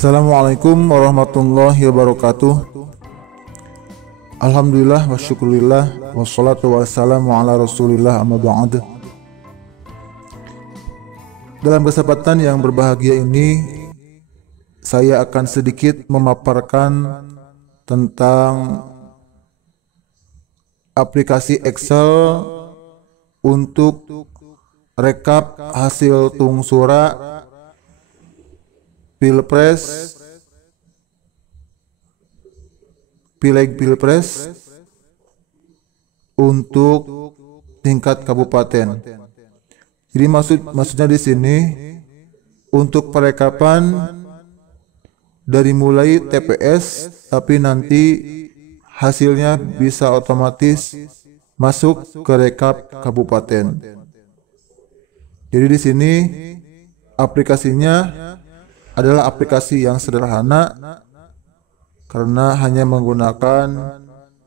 Assalamualaikum warahmatullahi wabarakatuh. Alhamdulillah wa syukurillah wassalatu wassalamu ala rasulillah amma ba'd. Dalam kesempatan yang berbahagia ini, saya akan sedikit memaparkan tentang aplikasi Excel untuk rekap hasil tungsura Pilpres, Pileg Pilpres untuk tingkat kabupaten. Jadi maksudnya di sini untuk perekapan dari mulai TPS, tapi nanti hasilnya bisa otomatis masuk ke rekap kabupaten. Jadi di sini aplikasinya adalah aplikasi yang sederhana karena hanya menggunakan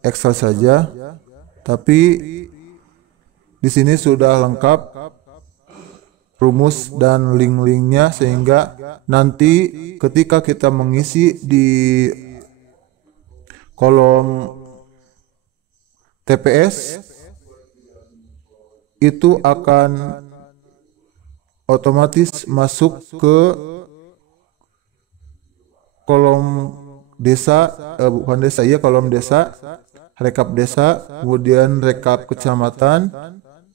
Excel saja, tapi di sini sudah lengkap rumus dan link-linknya sehingga nanti ketika kita mengisi di kolom TPS itu akan otomatis masuk ke kolom desa, kolom desa, rekap desa, kemudian rekap kecamatan,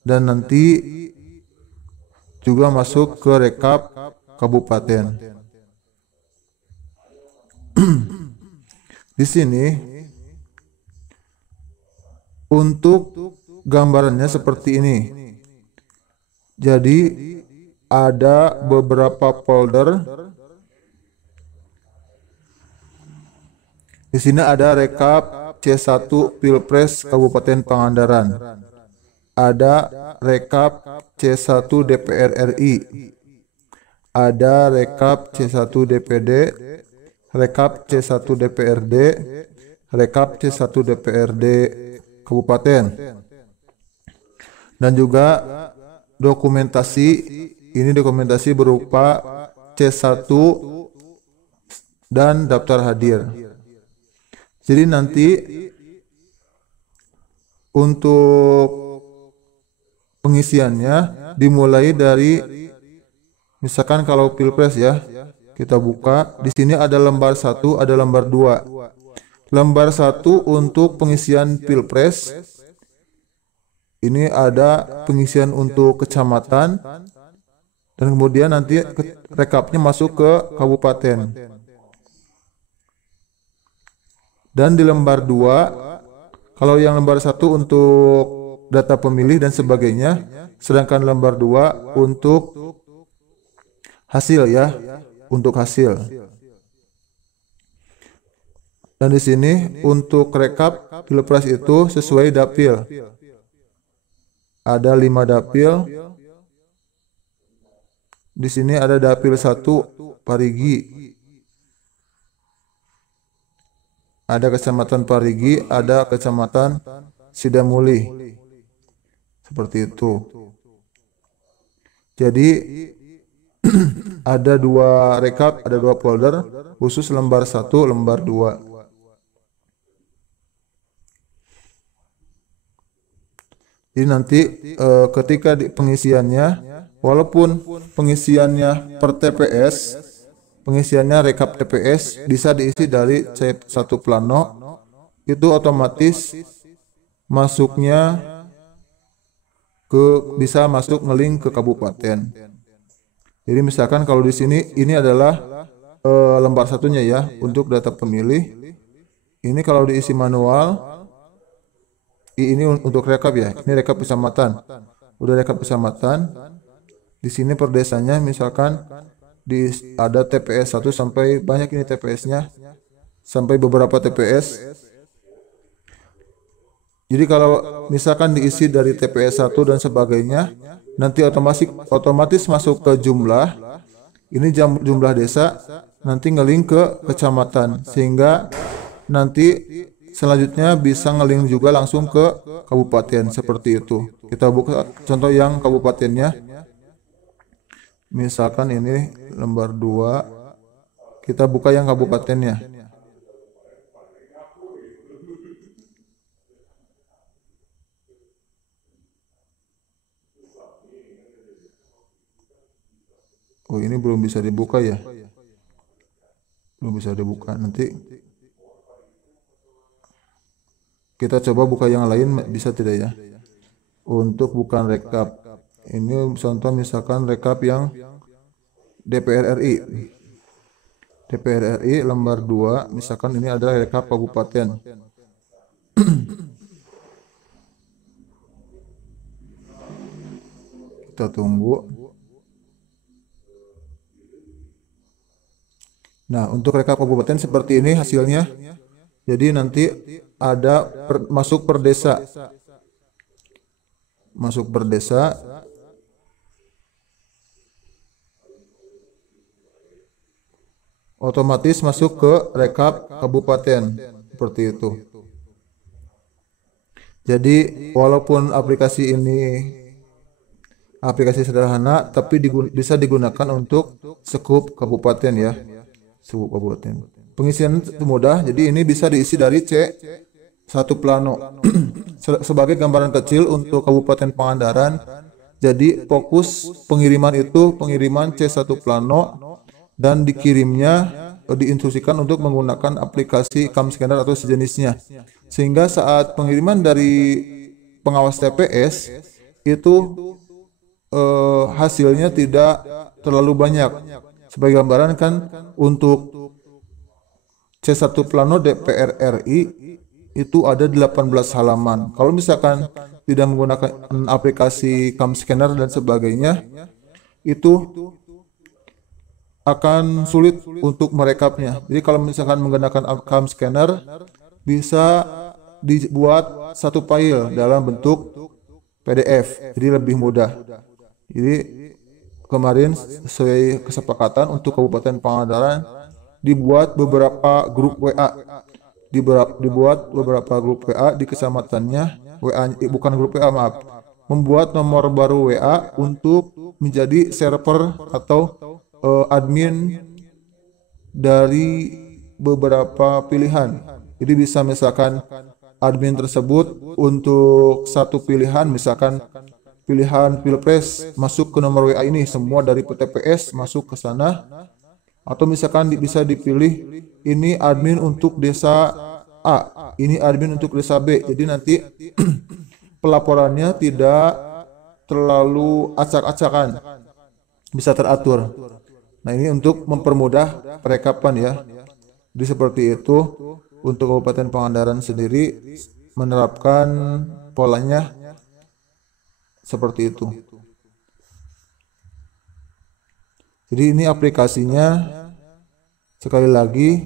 dan nanti juga masuk ke rekap kabupaten. Di sini untuk gambarannya seperti ini. Jadi ada beberapa folder. Di sini ada rekap C1 Pilpres Kabupaten Pangandaran. Ada rekap C1 DPR RI. Ada rekap C1 DPD, rekap C1 DPRD, rekap C1 DPRD Kabupaten. Dan juga dokumentasi, ini dokumentasi berupa C1 dan daftar hadir. Jadi nanti untuk pengisiannya dimulai dari, misalkan kalau Pilpres ya, kita buka. Di sini ada lembar 1, ada lembar 2. Lembar 1 untuk pengisian Pilpres. Ini ada pengisian untuk kecamatan dan kemudian nanti rekapnya masuk ke kabupaten. Dan di lembar 2, kalau yang lembar 1 untuk data pemilih dan sebagainya, sedangkan lembar 2 untuk hasil ya, untuk hasil. Dan di sini untuk rekap Pilpres itu sesuai dapil. Ada 5 dapil. Di sini ada dapil 1 Parigi. Ada kecamatan Parigi, ada kecamatan Sidamuli. Seperti itu. Jadi ada 2 rekap, ada 2 folder khusus lembar 1, lembar 2. Jadi nanti ketika di pengisiannya, walaupun pengisiannya per TPS, pengisiannya rekap TPS bisa diisi dari C1 Plano, itu otomatis masuknya bisa masuk ngelink ke kabupaten. Jadi misalkan kalau di sini ini adalah lembar 1-nya ya untuk data pemilih. Ini kalau diisi manual, ini untuk rekap ya. Ini rekap kecamatan. Udah rekap kecamatan. Di sini per desanya misalkan ada TPS 1 sampai banyak ini TPS-nya, sampai beberapa TPS. Jadi kalau misalkan diisi dari TPS 1 dan sebagainya, nanti otomatis masuk ke jumlah. Ini jumlah desa, nanti ngelink ke kecamatan, sehingga nanti selanjutnya bisa ngelink juga langsung ke kabupaten, seperti itu. Kita buka contoh yang kabupatennya. Misalkan ini lembar 2, Kita buka yang kabupatennya. Oh, ini belum bisa dibuka ya. Belum bisa dibuka. Nanti kita coba buka yang lain, bisa tidak ya? Untuk bukan rekap. Ini contoh misalkan rekap yang DPR RI. DPR RI lembar 2, misalkan ini adalah rekap kabupaten. Kita tunggu. Nah, untuk rekap kabupaten seperti ini hasilnya. Jadi nanti ada masuk per desa. Masuk per desa. Otomatis masuk ke rekap kabupaten. Seperti itu. Jadi walaupun aplikasi ini aplikasi sederhana, tapi bisa digunakan untuk sekup kabupaten ya. Sekup kabupaten. Pengisian mudah, jadi ini bisa diisi dari C1 Plano. Sebagai gambaran kecil untuk Kabupaten Pangandaran, jadi fokus pengiriman itu pengiriman C1 Plano dan dikirimnya diinstruksikan untuk menggunakan aplikasi cam scanner atau sejenisnya. Sehingga saat pengiriman dari pengawas TPS itu hasilnya tidak terlalu banyak. Sebagai gambaran kan untuk C1 Plano DPR RI itu ada 18 halaman. Kalau misalkan tidak menggunakan aplikasi cam scanner dan sebagainya, itu akan sulit untuk merekapnya. Jadi kalau misalkan menggunakan cam scanner, bisa dibuat satu file dalam bentuk PDF, jadi lebih mudah. Jadi kemarin sesuai kesepakatan untuk Kabupaten Pangandaran dibuat beberapa grup WA, dibuat beberapa grup WA di kecamatannya. Bukan grup WA, maaf, membuat nomor baru WA untuk menjadi server atau admin dari beberapa pilihan. Jadi bisa misalkan admin tersebut untuk satu pilihan, misalkan pilihan Pilpres masuk ke nomor WA ini, semua dari PTPS masuk ke sana. Atau misalkan bisa dipilih ini admin untuk desa A, ini admin untuk desa B. Jadi nanti pelaporannya tidak terlalu acak-acakan, bisa teratur. Nah, ini untuk mempermudah perekapan ya. Jadi seperti itu untuk Kabupaten Pangandaran sendiri menerapkan polanya seperti itu. Jadi ini aplikasinya, sekali lagi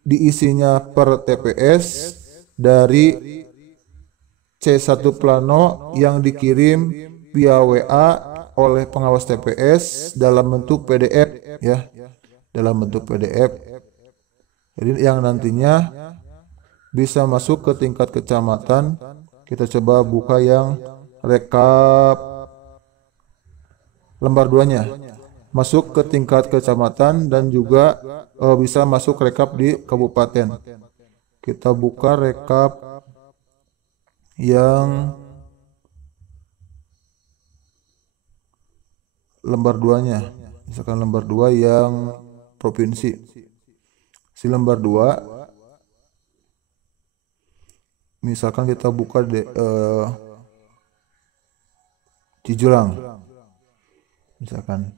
diisinya per TPS dari C1 Plano yang dikirim via WA oleh pengawas TPS dalam bentuk PDF ya, dalam bentuk PDF. Jadi yang nantinya bisa masuk ke tingkat kecamatan. Kita coba buka yang rekap lembar 2-nya. Masuk ke tingkat kecamatan dan juga bisa masuk rekap di kabupaten. Kita buka rekap yang lembar 2-nya. Misalkan lembar 2 yang provinsi. Si lembar 2, misalkan kita buka Cijulang. Misalkan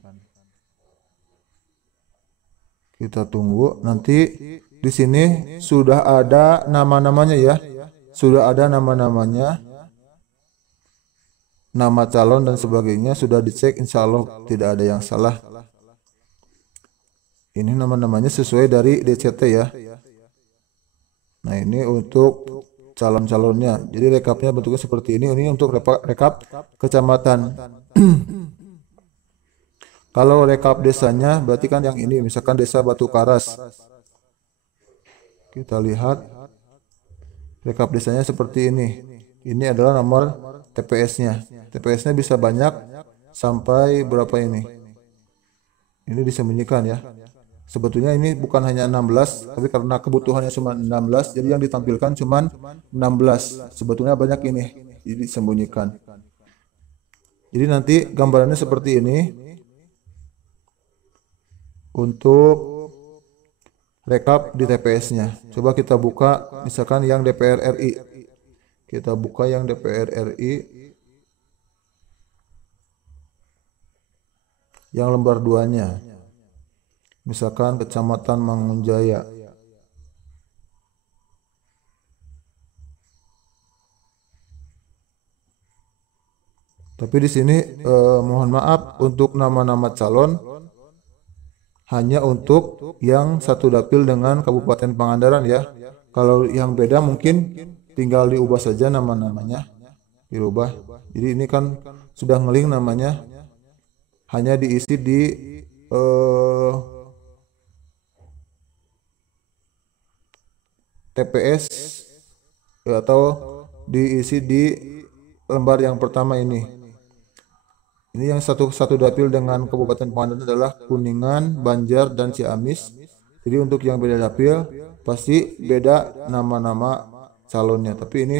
kita tunggu, nanti di sini sudah ada nama-namanya ya. Sudah ada nama-namanya, nama calon dan sebagainya sudah dicek, insya Allah tidak ada yang salah. Ini nama-namanya sesuai dari DCT ya. Nah, ini untuk calon-calonnya. Jadi rekapnya bentuknya seperti ini. Ini untuk rekap kecamatan. Kalau rekap desanya berarti kan yang ini, misalkan Desa Batu Karas. Kita lihat rekap desanya seperti ini. Ini adalah nomor TPS-nya. TPS-nya bisa banyak sampai berapa ini? Ini disembunyikan ya. Sebetulnya ini bukan hanya 16, tapi karena kebutuhannya cuma 16, jadi yang ditampilkan cuma 16. Sebetulnya banyak ini disembunyikan. Jadi nanti gambarannya seperti ini. Untuk rekap di TPS-nya. Coba kita buka misalkan yang DPR RI. Kita buka yang DPR RI. Yang lembar 2-nya. Misalkan Kecamatan Mangunjaya. Tapi di sini mohon maaf untuk nama-nama calon hanya untuk yang satu dapil dengan Kabupaten Pangandaran ya. Kalau yang beda mungkin tinggal diubah saja nama-namanya, dirubah. Jadi ini kan sudah ngeling namanya, hanya diisi di TPS atau diisi di lembar yang pertama ini. Ini yang satu dapil dengan Kabupaten Pangandaran adalah Kuningan, Banjar, dan Ciamis. Jadi untuk yang beda dapil pasti beda nama-nama calonnya. Tapi ini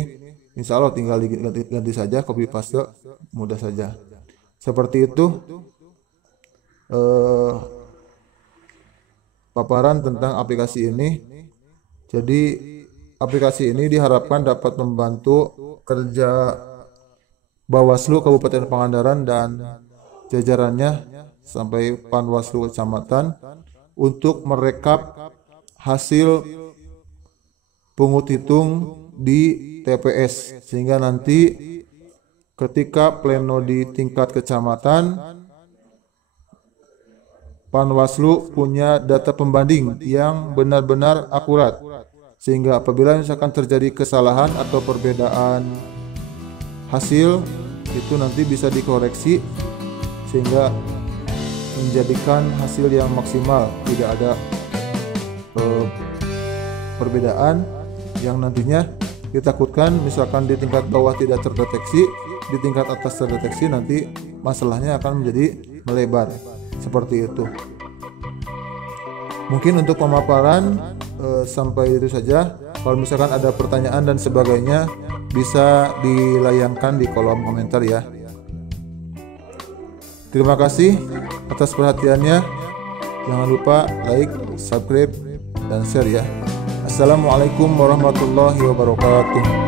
insya Allah tinggal diganti saja, copy paste mudah saja. Seperti itu paparan tentang aplikasi ini. Jadi aplikasi ini diharapkan dapat membantu kerja Bawaslu Kabupaten Pangandaran dan jajarannya sampai Panwaslu Kecamatan untuk merekap hasil pungut hitung di TPS, sehingga nanti ketika pleno di tingkat kecamatan Panwaslu punya data pembanding yang benar-benar akurat, sehingga apabila misalkan terjadi kesalahan atau perbedaan hasil itu nanti bisa dikoreksi sehingga menjadikan hasil yang maksimal, tidak ada perbedaan yang nantinya ditakutkan misalkan di tingkat bawah tidak terdeteksi, di tingkat atas terdeteksi, nanti masalahnya akan menjadi melebar. Seperti itu. Mungkin untuk pemaparan sampai itu saja. Kalau misalkan ada pertanyaan dan sebagainya bisa dilayangkan di kolom komentar ya. Terima kasih atas perhatiannya. Jangan lupa like, subscribe, dan share ya. Assalamualaikum warahmatullahi wabarakatuh.